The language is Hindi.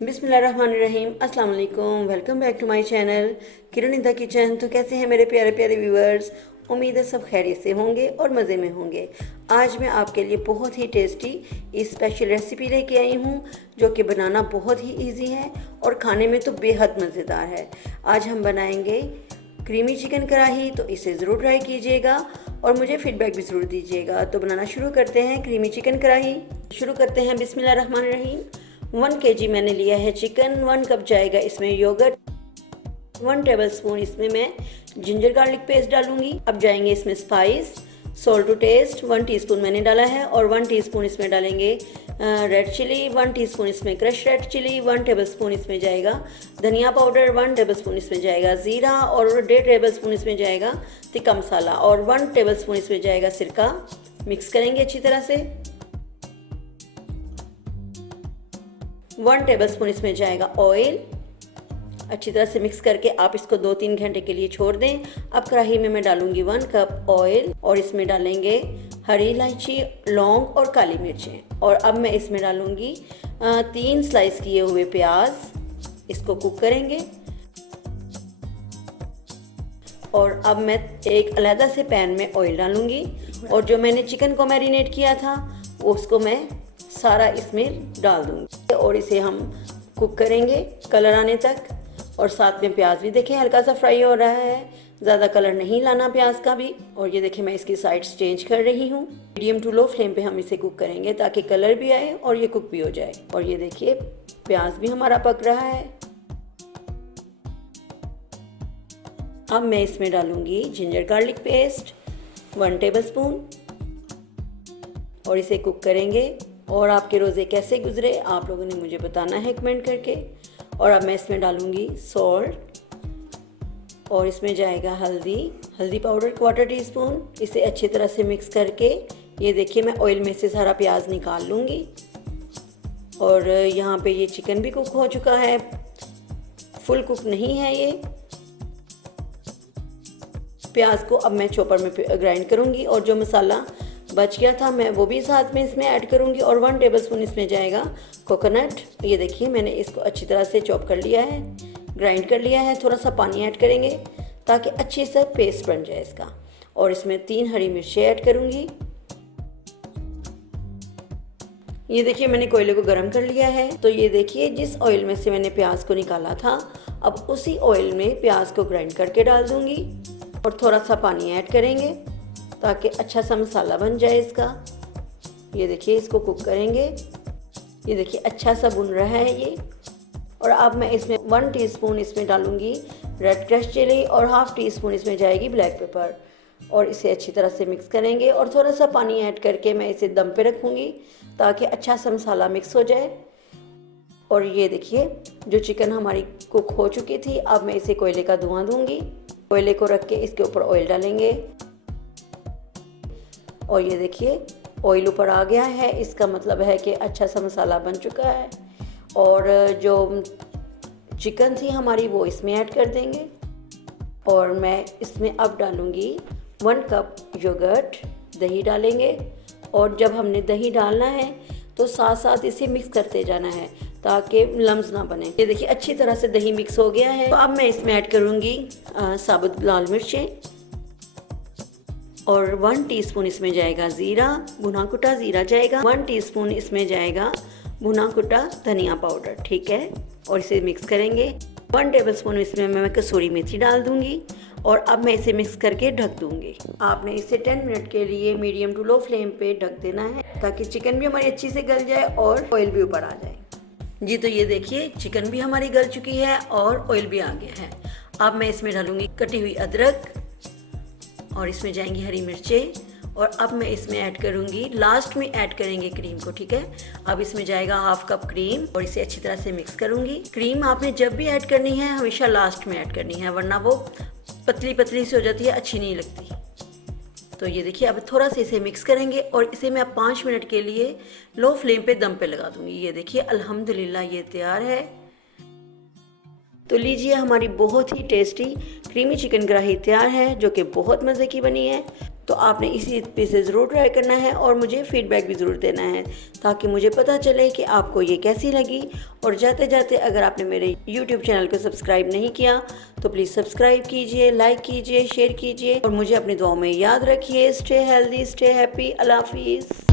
बिस्मिल्लाहिर्रहमानिर्रहीम। अस्सलाम वालेकुम। Welcome back to my channel Kiran in the kitchen. तो कैसे हैं मेरे प्यारे प्यारे व्यूअर्स? उम्मीद है सब खैरियत से होंगे और मज़े में होंगे। आज मैं आपके लिए बहुत ही टेस्टी स्पेशल रेसिपी लेके आई हूँ जो कि बनाना बहुत ही इजी है और खाने में तो बेहद मज़ेदार है। आज हम बनाएंगे क्रीमी चिकन कढ़ाई, तो इसे ज़रूर ट्राई कीजिएगा और मुझे फीडबैक भी ज़रूर दीजिएगा। तो बनाना शुरू करते हैं क्रीमी चिकन कढ़ाई। शुरू करते हैं। बिस्मिल्लाहिर्रहमानिर्रहीम। 1 kg मैंने लिया है चिकन। 1 कप जाएगा इसमें योगर्ट। 1 टेबलस्पून इसमें मैं जिंजर गार्लिक पेस्ट डालूंगी। अब जाएंगे इसमें spice, salt to taste 1 teaspoon मैंने डाला है और 1 टीस्पून इसमें डालेंगे रेड चिली, 1 टीस्पून इसमें क्रश रेड चिली, 1 टेबलस्पून इसमें जाएगा धनिया पाउडर, 1 टेबलस्पून इसमें जाएगा ज़ीरा और 1.5 टेबलस्पून इसमें जाएगा तिक्का मसाला और 1 टेबलस्पून इसमें जाएगा सिरका। मिक्स करेंगे अच्छी तरह से। 1 टेबलस्पून इसमें जाएगा ऑयल। अच्छी तरह से मिक्स करके आप इसको 2-3 घंटे के लिए छोड़ दें। अब कढ़ाई में मैं डालूंगी 1 कप ऑयल और इसमें डालेंगे हरी इलायची, लौंग और काली मिर्चें। और अब मैं इसमें डालूंगी 3 स्लाइस किए हुए प्याज। इसको कुक करेंगे। और अब मैं एक अलहदा से पैन में ऑयल डालूंगी और जो मैंने चिकन को मैरिनेट किया था उसको मैं सारा इसमें डाल दूंगी और इसे हम कुक करेंगे कलर आने तक। और साथ में प्याज भी देखें हल्का सा फ्राई हो रहा है, ज़्यादा कलर नहीं लाना प्याज का भी। और ये देखिए मैं इसकी साइड्स चेंज कर रही हूँ। मीडियम टू लो फ्लेम पे हम इसे कुक करेंगे ताकि कलर भी आए और ये कुक भी हो जाए। और ये देखिए प्याज भी हमारा पक रहा है। अब मैं इसमें डालूंगी जिंजर गार्लिक पेस्ट 1 टेबलस्पून और इसे कुक करेंगे। और आपके रोज़े कैसे गुजरे आप लोगों ने मुझे बताना है कमेंट करके। और अब मैं इसमें डालूंगी सॉल्ट और इसमें जाएगा हल्दी पाउडर 1/4 टीस्पून। इसे अच्छी तरह से मिक्स करके ये देखिए मैं ऑयल में से सारा प्याज निकाल लूँगी। और यहाँ पे ये चिकन भी कुक हो चुका है, फुल कुक नहीं है ये। प्याज को अब मैं चॉपर में ग्राइंड करूँगी और जो मसाला बच गया था मैं वो भी साथ में इसमें ऐड करूंगी। और 1 टेबलस्पून इसमें जाएगा कोकोनट। ये देखिए मैंने इसको अच्छी तरह से चॉप कर लिया है, ग्राइंड कर लिया है। थोड़ा सा पानी ऐड करेंगे ताकि अच्छे से पेस्ट बन जाए इसका। और इसमें 3 हरी मिर्चें ऐड करूंगी। ये देखिए मैंने कोयले को गर्म कर लिया है। तो ये देखिए जिस ऑयल में से मैंने प्याज को निकाला था अब उसी ऑयल में प्याज को ग्राइंड करके डाल दूंगी और थोड़ा सा पानी ऐड करेंगे ताकि अच्छा सा मसाला बन जाए इसका। ये देखिए इसको कुक करेंगे। ये देखिए अच्छा सा भुन रहा है ये। और अब मैं इसमें 1 टीस्पून इसमें डालूंगी रेड क्रश चिली और 1/2 टीस्पून इसमें जाएगी ब्लैक पेपर। और इसे अच्छी तरह से मिक्स करेंगे और थोड़ा सा पानी ऐड करके मैं इसे दम पे रखूँगी ताकि अच्छा सा मसाला मिक्स हो जाए। और ये देखिए जो चिकन हमारी कुक हो चुकी थी अब मैं इसे कोयले का धुआं दूँगी। कोयले को रख के इसके ऊपर ऑयल डालेंगे और ये देखिए ऑयल ऊपर आ गया है, इसका मतलब है कि अच्छा सा मसाला बन चुका है। और जो चिकन थी हमारी वो इसमें ऐड कर देंगे। और मैं इसमें अब डालूंगी 1 कप योगर्ट, दही डालेंगे। और जब हमने दही डालना है तो साथ साथ इसे मिक्स करते जाना है ताकि लम्स ना बने। ये देखिए अच्छी तरह से दही मिक्स हो गया है। तो अब मैं इसमें ऐड करूँगी साबुत लाल मिर्चें और 1 टीस्पून इसमें जाएगा ज़ीरा, भुना कुटा ज़ीरा जाएगा। 1 टीस्पून इसमें जाएगा भुना कुटा धनिया पाउडर, ठीक है। और इसे मिक्स करेंगे। 1 टेबलस्पून इसमें मैं कसूरी मेथी डाल दूंगी और अब मैं इसे मिक्स करके ढक दूंगी। आपने इसे 10 मिनट के लिए मीडियम टू लो फ्लेम पे ढक देना है ताकि चिकन भी हमारी अच्छी से गल जाए और ऑयल भी ऊपर आ जाए। जी तो ये देखिए चिकन भी हमारी गल चुकी है और ऑयल भी आ गया है। अब मैं इसमें डालूंगी कटी हुई अदरक और इसमें जाएंगी हरी मिर्चें। और अब मैं इसमें ऐड करूंगी, लास्ट में ऐड करेंगे क्रीम को, ठीक है। अब इसमें जाएगा 1/2 कप क्रीम और इसे अच्छी तरह से मिक्स करूंगी। क्रीम आपने जब भी ऐड करनी है हमेशा लास्ट में ऐड करनी है वरना वो पतली पतली सी हो जाती है, अच्छी नहीं लगती। तो ये देखिए अब थोड़ा सा इसे मिक्स करेंगे और इसे मैं अब 5 मिनट के लिए लो फ्लेम पे दम पे लगा दूंगी। ये देखिए अल्हम्दुलिल्लाह ये तैयार है। तो लीजिए, हमारी बहुत ही टेस्टी क्रीमी चिकन कढ़ाई तैयार है, जो कि बहुत मज़े की बनी है। तो आपने इसी पे से ज़रूर ट्राई करना है और मुझे फ़ीडबैक भी ज़रूर देना है, ताकि मुझे पता चले कि आपको ये कैसी लगी। और जाते जाते अगर आपने मेरे YouTube चैनल को सब्सक्राइब नहीं किया तो प्लीज़ सब्सक्राइब कीजिए, लाइक कीजिए, शेयर कीजिए और मुझे अपनी दुआओं में याद रखिए। Stay healthy, stay happy. अल्लाह हाफिज़।